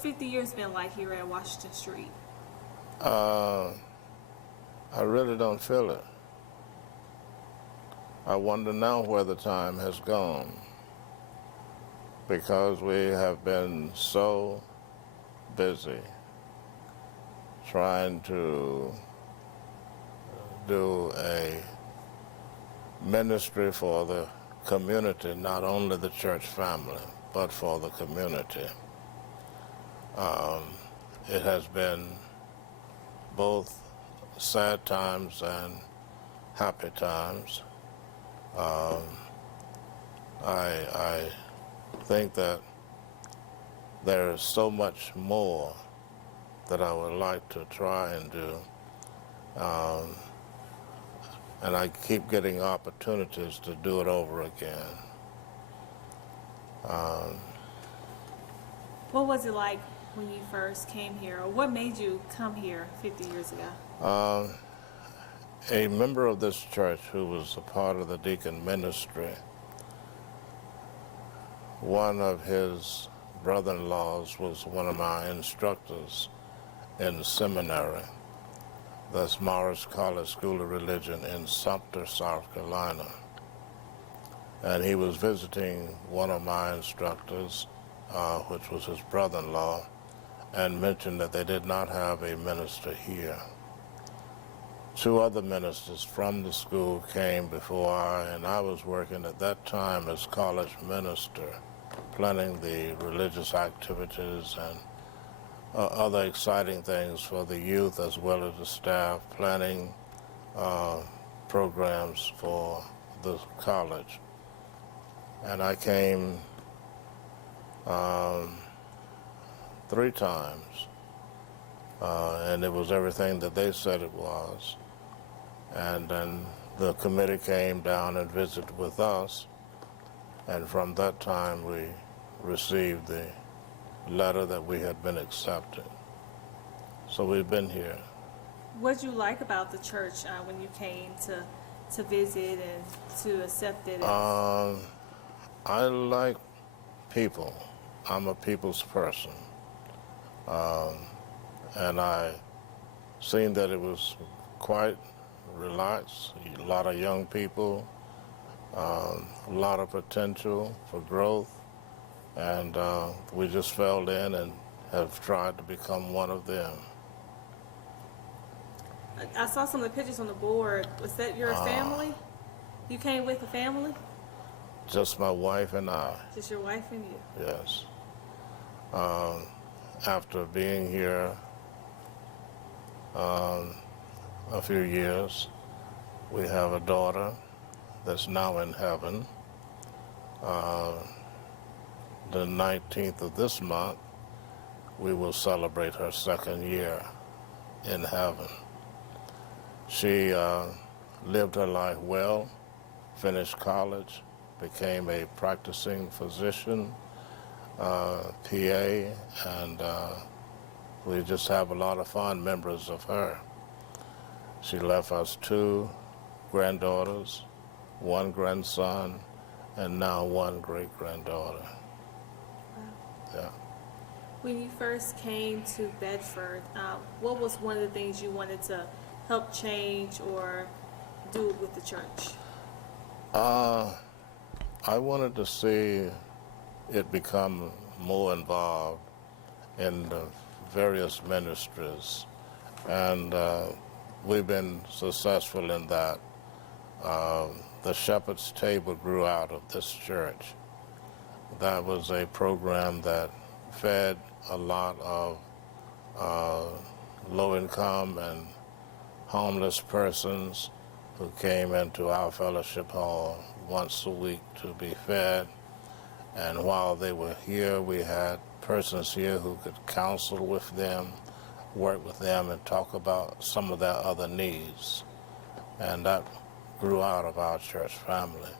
What's 50 years been like here at Washington Street? Uh, I really don't feel it. I wonder now where the time has gone because we have been so busy trying to do a ministry for the community, not only the church family, but for the community. It has been both sad times and happy times. I think that there is so much more that I would like to try and do. And I keep getting opportunities to do it over again. What was it like when you first came here, or what made you come here 50 years ago? A member of this church who was a part of the deacon ministry, one of his brother-in-laws was one of my instructors in the seminary. That's Morris College School of Religion in Sumter, South Carolina. And he was visiting one of my instructors, which was his brother-in-law, and mentioned that they did not have a minister here. Two other ministers from the school came before and I was working at that time as college minister, planning the religious activities and other exciting things for the youth as well as the staff, planning programs for the college. And I came 3 times, and it was everything that they said it was. And then the committee came down and visited with us, and from that time we received the letter that we had been accepted. So we've been here. What did you like about the church when you came to visit and to accept it? I like people. I'm a people's person. And I seen that it was quite relaxed, a lot of young people, a lot of potential for growth, and we just fell in and have tried to become one of them. I saw some of the pictures on the board. Was that your family? You came with a family? Just my wife and I. Just your wife and you? Yes. After being here a few years, we have a daughter that's now in heaven. The 19th of this month, we will celebrate her 2nd year in heaven. She lived her life well, finished college, became a practicing physician, PA, and we just have a lot of fond memories of her. She left us 2 granddaughters, 1 grandson, and now 1 great-granddaughter. Wow. Yeah. When you first came to Bedford, what was one of the things you wanted to help change or do with the church? I wanted to see it become more involved in the various ministries, and we've been successful in that. The Shepherd's Table grew out of this church. That was a program that fed a lot of low-income and homeless persons who came into our fellowship hall once a week to be fed. And while they were here, we had persons here who could counsel with them, work with them, and talk about some of their other needs. And that grew out of our church family.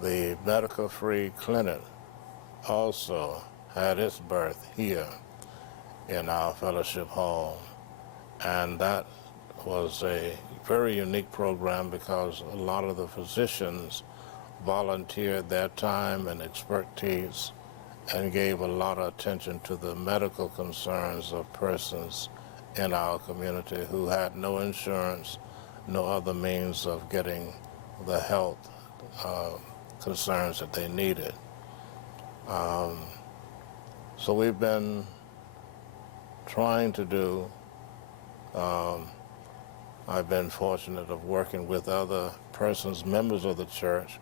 The medical-free clinic also had its birth here in our fellowship hall. And that was a very unique program because a lot of the physicians volunteered their time and expertise and gave a lot of attention to the medical concerns of persons in our community who had no insurance, no other means of getting the health concerns that they needed. So we've been trying to do, I've been fortunate of working with other persons, members of the church.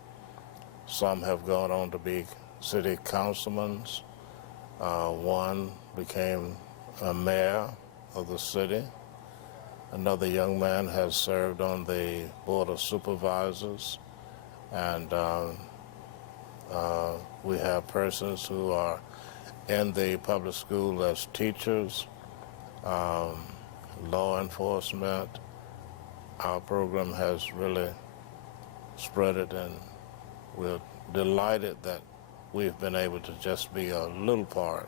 Some have gone on to be city councilmen. One became a mayor of the city. Another young man has served on the board of supervisors. And we have persons who are in the public school as teachers, law enforcement. Our program has really spread it, and we're delighted that we've been able to just be a little part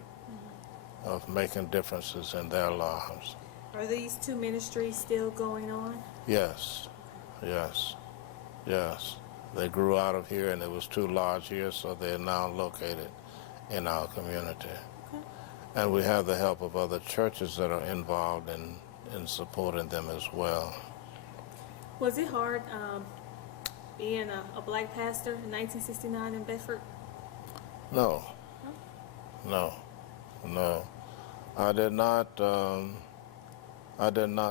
of making differences in their lives. Are these two ministries still going on? Yes, yes, yes. They grew out of here, and it was too large here, so they're now located in our community. Okay. And we have the help of other churches that are involved in supporting them as well. Was it hard being a black pastor in 1969 in Bedford? No, no, no. I did not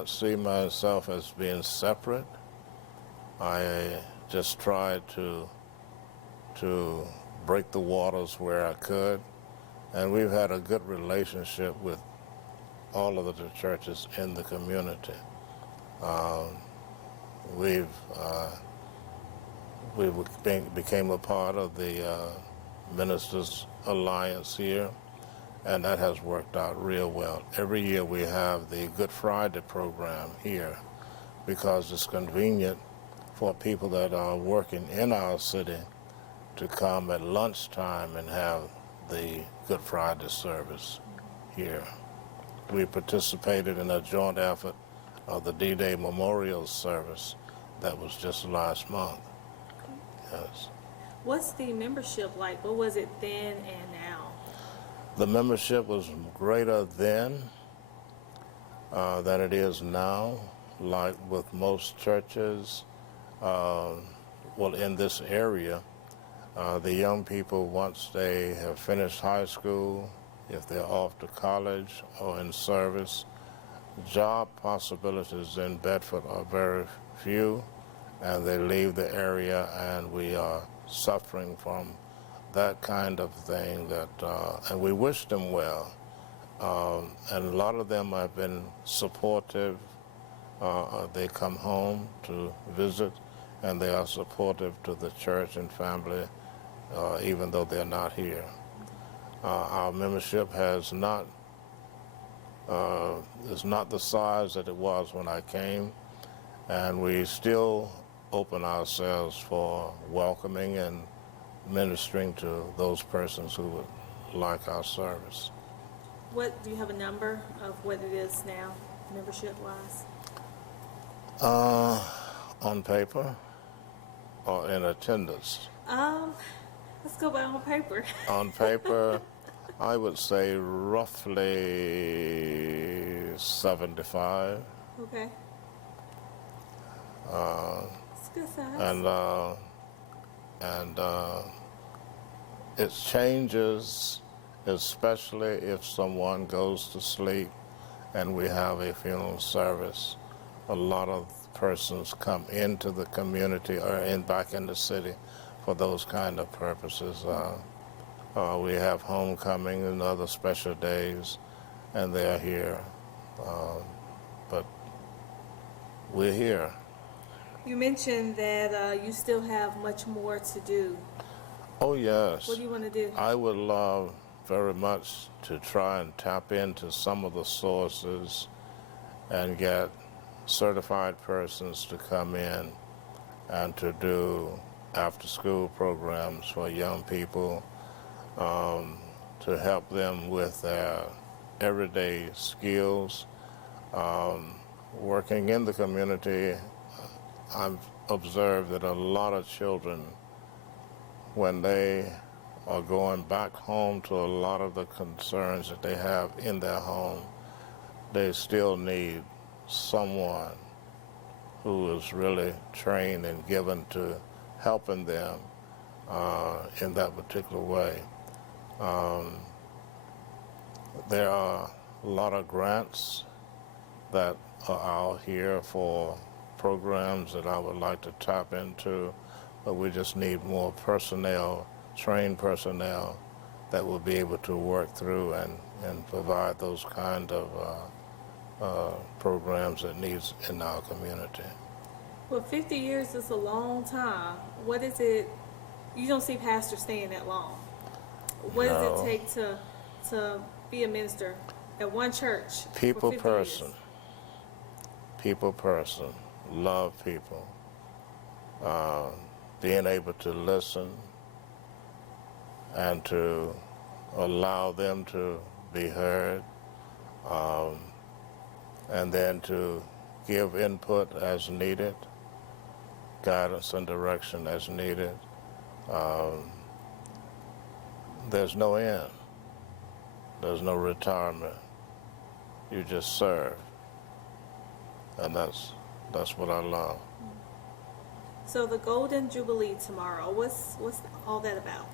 see myself as being separate. I just tried to break the waters where I could, and we've had a good relationship with all of the churches in the community. We became a part of the Ministers Alliance here, and that has worked out real well. Every year we have the Good Friday program here because it's convenient for people that are working in our city to come at lunchtime and have the Good Friday service here. We participated in a joint effort of the D-Day Memorial Service that was just last month. Yes. What's the membership like? What was it then and now? The membership was greater then than it is now. Like with most churches, in this area, the young people, once they have finished high school, if they're off to college or in service, job possibilities in Bedford are very few, and they leave the area, and we are suffering from that kind of thing. And we wish them well, and a lot of them have been supportive. They come home to visit, and they are supportive to the church and family, even though they're not here. Our membership is not the size that it was when I came, and we still open ourselves for welcoming and ministering to those persons who would like our service. Do you have a number of what it is now, membership-wise? On paper or in attendance? Let's go by on paper. On paper, I would say roughly 75. Okay. It's a good size. And it changes, especially if someone goes to sleep and we have a funeral service. A lot of persons come into the community or back in the city for those kind of purposes. We have homecoming and other special days, and they're here. But we're here. You mentioned that you still have much more to do. Oh, yes. What do you want to do? I would love very much to try and tap into some of the sources and get certified persons to come in and to do after-school programs for young people, to help them with their everyday skills. Working in the community, I've observed that a lot of children, when they are going back home to a lot of the concerns that they have in their home, they still need someone who is really trained and given to helping them in that particular way. There are a lot of grants that are out here for programs that I would like to tap into, but we just need more personnel, trained personnel, that will be able to work through and provide those kind of programs that needs in our community. Well, 50 years is a long time. What is it? You don't see pastors staying that long. What does No. it take to be a minister at one church? for People 50 person. years? People person. Love people. Being able to listen and to allow them to be heard, and then to give input as needed, guidance and direction as needed. There's no end. There's no retirement. You just serve. And that's what I love. So the Golden Jubilee tomorrow. What's all that about?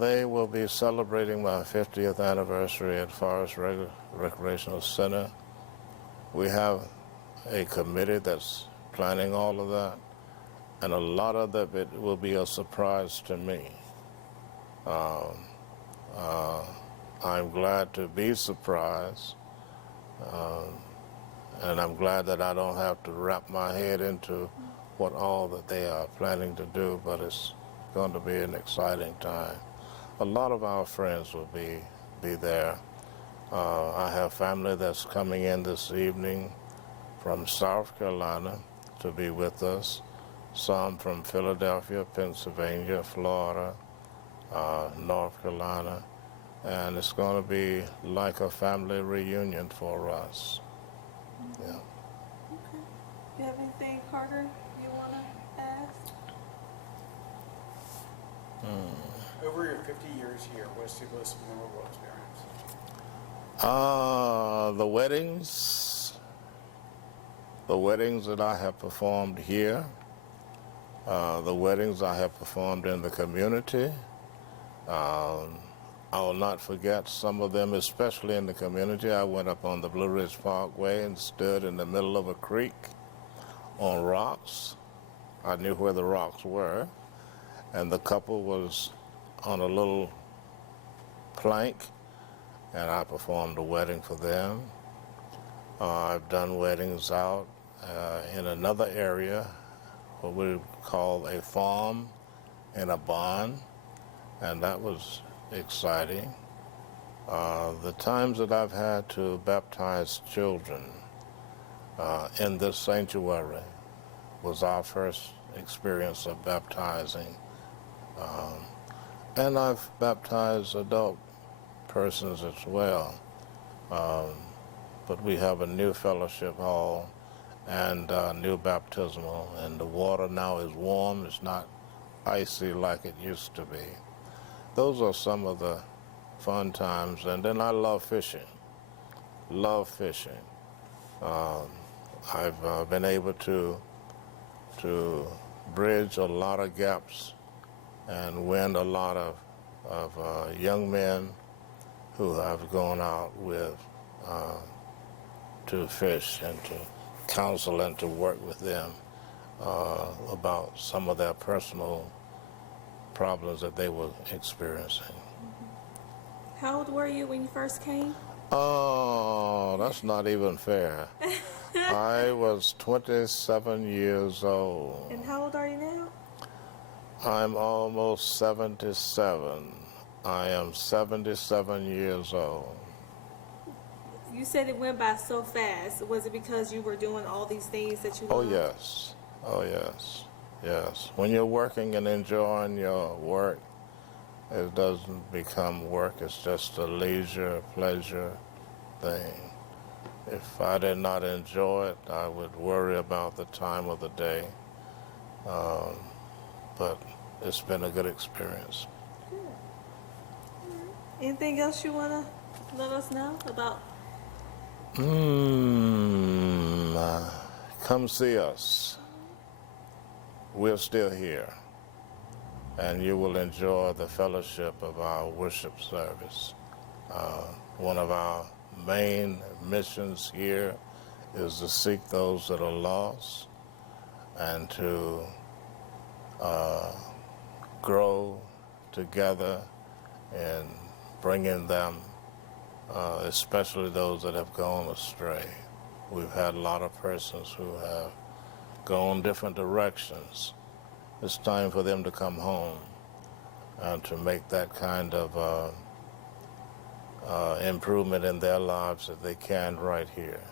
They will be celebrating my 50th anniversary at Forest Recreational Center. We have a committee that's planning all of that, and a lot of it will be a surprise to me. I'm glad to be surprised, and I'm glad that I don't have to wrap my head into what all that they are planning to do, but it's going to be an exciting time. A lot of our friends will be there. I have family that's coming in this evening from South Carolina to be with us, some from Philadelphia, Pennsylvania, Florida, North Carolina, and it's going to be like a family reunion for us. Yeah. Okay. You have anything, Carter, you want to ask? Over your 50 years here, what's the most memorable experience? The weddings that I have performed here, the weddings I have performed in the community. I will not forget some of them, especially in the community. I went up on the Blue Ridge Parkway and stood in the middle of a creek on rocks. I knew where the rocks were, and the couple was on a little plank, and I performed a wedding for them. I've done weddings out in another area, what we call a farm in a barn, and that was exciting. The times that I've had to baptize children in this sanctuary was our first experience of baptizing. And I've baptized adult persons as well. But we have a new fellowship hall and new baptismal, and the water now is warm. It's not icy like it used to be. Those are some of the fun times. And then I love fishing. Love fishing. I've been able to bridge a lot of gaps and win a lot of young men who have gone out with to fish and to counsel and to work with them about some of their personal problems that they were experiencing. How old were you when you first came? Oh, that's not even fair. I was 27 years old. And how old are you now? I'm almost 77. I am 77 years old. You said it went by so fast. Was it because you were doing all these things that you Oh, loved? yes. Oh, yes. Yes. When you're working and enjoying your work, it doesn't become work. It's just a leisure, pleasure thing. If I did not enjoy it, I would worry about the time of the day. But it's been a good experience. Anything else you want to let us know about? Come see us. We're still here, and you will enjoy the fellowship of our worship service. One of our main missions here is to seek those that are lost and to grow together in bringing them, especially those that have gone astray. We've had a lot of persons who have gone different directions. It's time for them to come home and to make that kind of improvement in their lives that they can right here.